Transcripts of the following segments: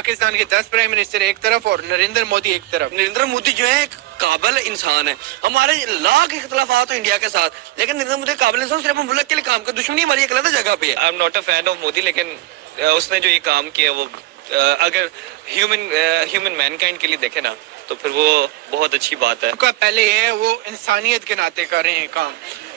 पाकिस्तान के 10 prime minister एक तरफ और नरेंद्र मोदी एक तरफ। नरेंद्र मोदी जो है एक काबिल इंसान है। हमारे लाख इख्तलाफात हो इंडिया के साथ, लेकिन नरेंद्र मोदी काबिल इंसान, सिर्फ मुल्क के लिए काम कर। दुश्मनी हमारी एक अलग जगह पे है। I am not a fan of Modi, लेकिन उसने जो ये काम किया वो अगर ह्यूमन मैनकाइंड के लिए देखे ना तो फिर वो बहुत अच्छी बात है। पहले ये है वो इंसानियत के नाते कर रहे हैं काम।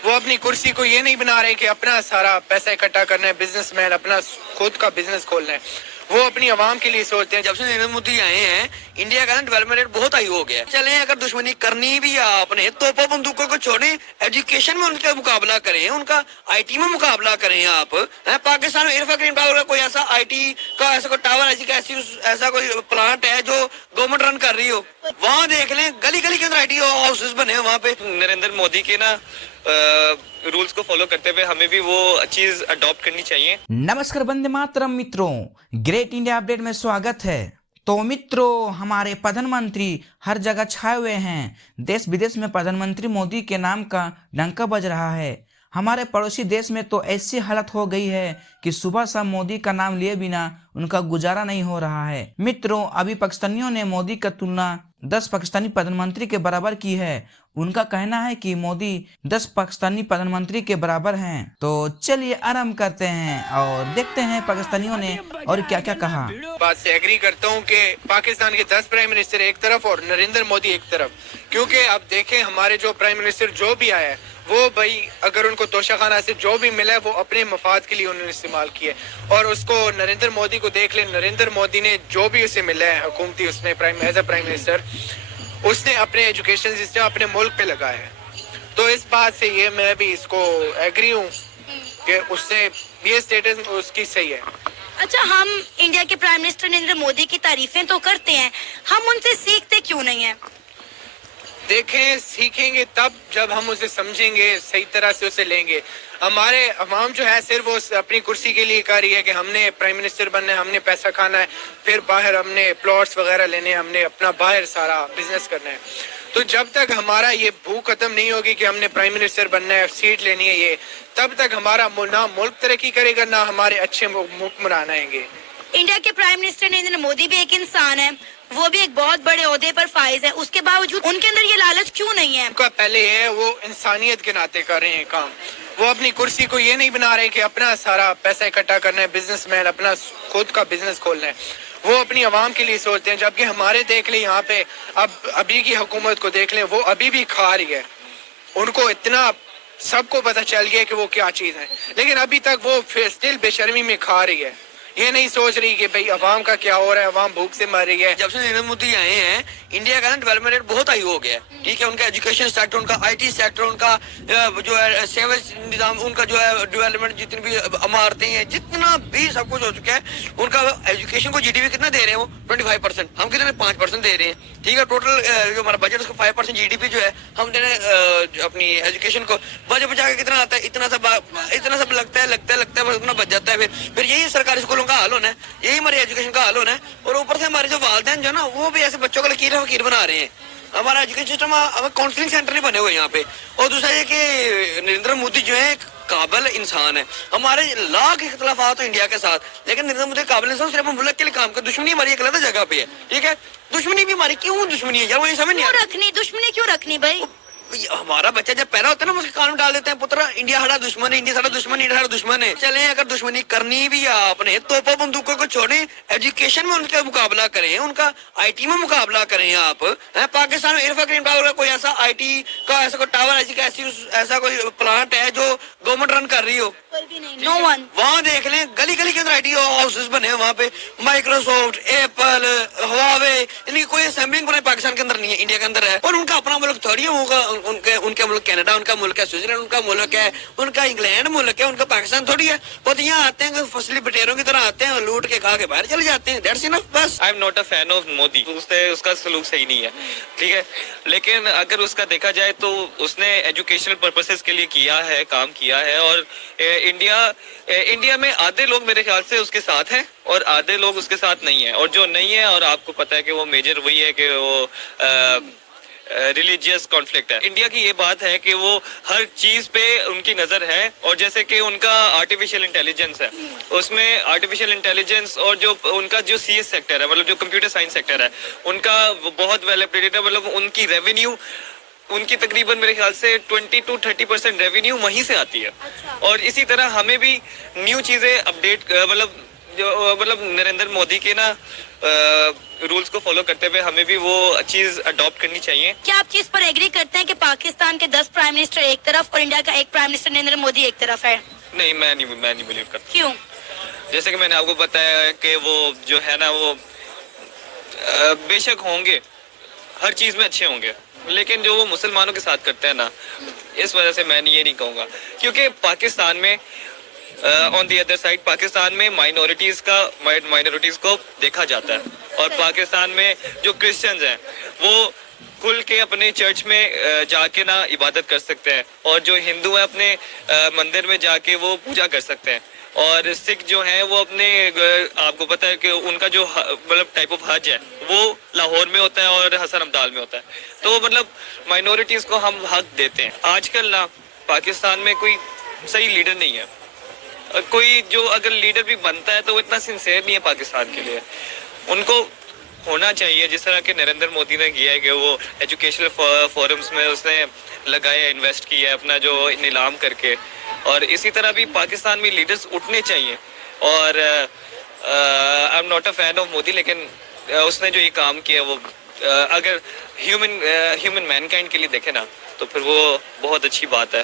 वो अपनी कुर्सी को ये नहीं बना रहे कि अपना सारा पैसा इकट्ठा करना है, बिजनेसमैन अपना खुद का बिजनेस खोलना है। वो अपनी आवाम के लिए सोचते हैं। जब से नरेंद्र मोदी आए हैं इंडिया का ना डेवलपमेंट रेट बहुत हाई हो गया है। चलें, अगर दुश्मनी करनी भी है आपने तोपों बंदूकों को छोड़ें, एजुकेशन में उनका मुकाबला करें, उनका आईटी में मुकाबला करें। आप पाकिस्तान में इरफा ग्रीन का कोई ऐसा आईटी का ऐसा कोई टावर ऐसा कोई प्लांट है जो गवर्नमेंट रन कर रही हो, वहाँ देख लें। गली गली के अंदर आईटी हाउसेस बने हैं वहाँ पे। नरेंद्र मोदी के ना रूल्स को फॉलो करते हुए हमें भी वो चीज अडॉप्ट करनी चाहिए। नमस्कार वंदे मातरम मित्रों, ग्रेट इंडिया अपडेट में स्वागत है। तो मित्रों, हमारे प्रधानमंत्री हर जगह छाए हुए हैं। देश विदेश में प्रधानमंत्री मोदी के नाम का डंका बज रहा है। हमारे पड़ोसी देश में तो ऐसी हालत हो गई है कि सुबह शाम मोदी का नाम लिए बिना उनका गुजारा नहीं हो रहा है। मित्रों, अभी पाकिस्तानियों ने मोदी का तुलना 10 पाकिस्तानी प्रधानमंत्री के बराबर की है। उनका कहना है कि मोदी 10 पाकिस्तानी प्रधानमंत्री के बराबर हैं। तो चलिए आरंभ करते हैं और देखते हैं पाकिस्तानियों ने और क्या क्या कहा। बात से एग्री करता हूँ कि पाकिस्तान के 10 प्राइम मिनिस्टर एक तरफ और नरेंद्र मोदी एक तरफ। क्योंकि अब देखें, हमारे जो प्राइम मिनिस्टर जो भी आया है वो भाई अगर उनको तोशाखाना से जो भी मिला है वो अपने मफाद के लिए उन्होंने इस्तेमाल किया। और उसको नरेंद्र मोदी को देख ले, नरेंद्र मोदी ने जो भी उसे मिला है हुकूमती, उसने एज अ प्राइम मिनिस्टर उसने अपने एजुकेशन सिस्टम अपने मुल्क पे लगाया है। तो इस बात से ये मैं भी इसको एग्री हूँ कि उससे ये स्टेटस उसकी सही है। अच्छा, हम इंडिया के प्राइम मिनिस्टर नरेंद्र मोदी की तारीफें तो करते हैं, हम उनसे सीखते क्यों नहीं है? देखें, सीखेंगे तब जब हम उसे समझेंगे, सही तरह से उसे लेंगे। हमारे अवाम जो है सिर्फ वो अपनी कुर्सी के लिए कर रही है कि हमने प्राइम मिनिस्टर बनना है, हमने पैसा खाना है, फिर बाहर हमने प्लॉट्स वगैरह लेने हैं, हमने अपना बाहर सारा बिजनेस करना है। तो जब तक हमारा ये भूख खत्म नहीं होगी कि हमने प्राइम मिनिस्टर बनना है, सीट लेनी है, ये तब तक हमारा ना मुल्क तरक्की करेगा ना हमारे अच्छे हुक्मरान आएंगे। इंडिया के प्राइम मिनिस्टर नरेंद्र मोदी भी एक इंसान है, वो भी एक बहुत बड़े ओहदे पर फाइज है, उसके बावजूद उनके अंदर ये लालच क्यों नहीं है? उनका पहले ये है वो इंसानियत के नाते कर रहे हैं काम। वो अपनी कुर्सी को ये नहीं बना रहे कि अपना सारा पैसा इकट्ठा करना है, बिजनेसमैन अपना खुद का बिजनेस खोलना है। वो अपनी आवाम के लिए सोचते हैं। जबकि हमारे देख ले यहाँ पे अब अभी की हुकूमत को देख लें, वो अभी भी खा रही है। उनको इतना सबको पता चल गया कि वो क्या चीज है, लेकिन अभी तक वो स्टिल बेशर्मी में खा रही है। ये नहीं सोच रही कि भाई अवाम का क्या हो रहा है, अवाम भूख से मर रही है। जब से नरेंद्र मोदी आए हैं इंडिया का ना डेवलपमेंट रेट बहुत हाई हो गया है। ठीक है, उनका एजुकेशन सेक्टर, उनका आईटी सेक्टर, उनका जो है सेवेज निजाम, उनका जो है डेवलपमेंट, जितनी भी इमारतें हैं, जितना भी सब कुछ हो चुका है। उनका एजुकेशन को जीडीपी कितना दे रहे हैं वो 25%, हम कितने 5% दे रहे हैं। ठीक है, टोटल जो हमारा बजट उसका 5% जीडीपी जो है हम दे रहे हैं अपनी एजुकेशन को। बजट बचा के कितना आता है? इतना सब लगता है बस उतना बच जाता है। फिर यही सरकारी स्कूलों का हाल होना है, यही हमारे एजुकेशन का हाल होना है। और ऊपर से हमारे जो वालिदैन जो ना वो भी ऐसे बच्चों को लकीर फकीर बना रहे हैं। हमारा एजुकेशन सिस्टम, हमें काउंसलिंग सेंटर नहीं बने हुए यहाँ पे। और दूसरा ये कि नरेंद्र मोदी जो है एक काबिल इंसान है। हमारे लाख इख्तलाफात हो इंडिया के साथ, लेकिन नरेंद्र मोदी काबिल इंसान, सिर्फ मुल्क के लिए काम कर। दुश्मनी हमारी एक अलग जगह पे है। ठीक है, दुश्मनी भी हमारी क्यों दुश्मनी है यार, वो ये समझ नहीं रखनी दुश्मनी क्यों रखनी भाई? हमारा बच्चा जब पैदा होता है ना उसके कान में डाल देते हैं, पुत्र इंडिया हमारा दुश्मन है, इंडिया सारा दुश्मन, इंडिया सारा दुश्मन है। चलें, अगर दुश्मनी करनी भी है आपने तोपों बंदूकों को छोड़ें, एजुकेशन में उनका मुकाबला करें, उनका आईटी में मुकाबला करें। आप पाकिस्तान में इरफा ग्रीन का कोई ऐसा आईटी का ऐसा कोई टावर ऐसा कोई प्लांट है जो गवर्नमेंट रन कर रही हो, नो वन। वहाँ देख लें। गली गली के अंदर आईटी हाउसेस बने हैं वहाँ पे। माइक्रोसॉफ्ट, एप्पल, हवावे, इनकी कोई असेंबलिंग पूरे पाकिस्तान के अंदर नहीं है, इंडिया के अंदर है। और उनका अपना मुल्क थोड़ी है, उनका मुल्क कनाडा, उनका मुल्क है स्विट्जरलैंड, उनका मुल्क है, उनका इंग्लैंड मुल्क है, उनका पाकिस्तान थोड़ी है। वो यहाँ आते हैं फसली बटेरों की तरह आते हैं, लूट के खा के बाहर चले जाते हैं। दैट्स इनफ बस। I am not a fan of Modi, उसका सलूक सही नहीं है। ठीक है, लेकिन अगर उसका देखा जाए तो उसने एजुकेशनल पर्पसेस के लिए काम किया है। और इंडिया में आधे लोग मेरे ख्याल से उसके साथ हैं और आधे लोग उसके साथ नहीं है। और जो नहीं है, और आपको पता है कि वो मेजर वही है कि वो रिलीजियस कॉन्फ्लिक्ट है। इंडिया की ये बात है कि वो हर चीज पे उनकी नजर है, और जैसे कि उनका आर्टिफिशियल इंटेलिजेंस है, उसमें आर्टिफिशियल इंटेलिजेंस और जो उनका जो CS सेक्टर है, मतलब जो कंप्यूटर साइंस सेक्टर है, उनका बहुत वेल अपडेटेड है। मतलब उनकी रेवेन्यू, उनकी तकरीबन मेरे ख्याल से 20 to 30% रेवेन्यू वहीं से आती है। और इसी तरह हमें भी न्यू चीजें अपडेट, मतलब नरेंद्र मोदी के ना रूल्स को फॉलो करते हुए हमें भी वो चीज अडॉप्ट करनी चाहिए। क्या आप चीज पर एग्री करते हैं कि पाकिस्तान के 10 प्राइम मिनिस्टर एक तरफ और इंडिया का एक प्राइम मिनिस्टर नरेंद्र मोदी एक तरफ है? नहीं, मैं नहीं बिलीव करता। क्यों? जैसे कि मैंने आपको बताया है कि वो जो है ना, वो बेशक होंगे, हर चीज में अच्छे होंगे, लेकिन जो वो मुसलमानों के साथ करते हैं ना, इस वजह से मैं ये नहीं कहूँगा। क्योंकि पाकिस्तान में on the other side, Pakistan में माइनॉरिटीज को देखा जाता है, और पाकिस्तान में जो क्रिश्चियंस हैं वो खुल के अपने चर्च में जाके ना इबादत कर सकते हैं, और जो हिंदू हैं अपने मंदिर में जाके वो पूजा कर सकते हैं, और सिख जो हैं वो अपने आपको पता है कि उनका जो मतलब टाइप ऑफ हज है वो लाहौर में होता है और हसन अब्दाल में होता है। तो मतलब माइनॉरिटीज को हम हक देते हैं। आजकल ना पाकिस्तान में कोई सही लीडर नहीं है, कोई जो अगर लीडर भी बनता है तो वो इतना सिंसियर नहीं है पाकिस्तान के लिए। उनको होना चाहिए जिस तरह के नरेंद्र मोदी ने किया है कि वो एजुकेशनल फोरम्स में उसने लगाया, इन्वेस्ट किया है अपना जो नीलाम करके, और इसी तरह भी पाकिस्तान में लीडर्स उठने चाहिए। और I am not a fan of Modi, लेकिन उसने जो ये काम किया वो अगर ह्यूमन मैनकाइंड के लिए देखे ना तो फिर वो बहुत अच्छी बात है।